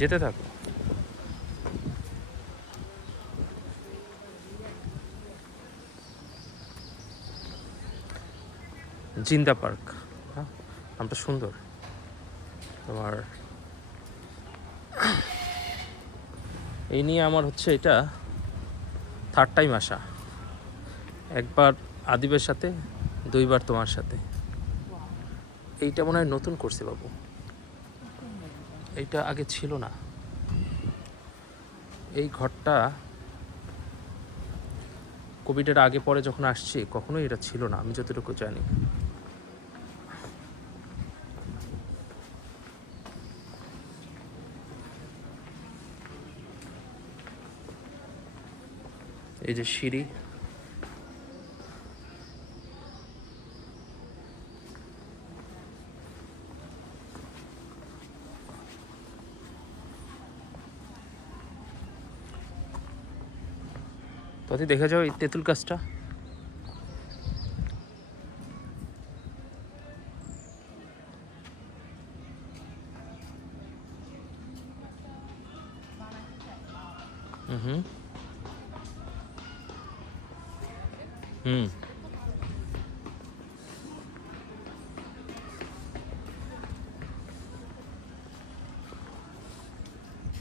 যেতে থাকো। জিন্দা পার্ক, হ্যাঁ, নামটা সুন্দর। তোমার এই নিয়ে আমার হচ্ছে এটা থার্ড টাইম আসা। একবার আদিবের সাথে, দুইবার তোমার সাথে। এইটা মনে হয় নতুন করছে বাবু, এইটা আগে ছিল না। এই ঘরটা কোভিডের আগে পরে যখন আসছি কখনোই এটা ছিল না, আমি যতটুকু জানি। এই যে সিঁড়ি, তো দেখে যাও এই তেঁতুল গাছটা। হুম হুম।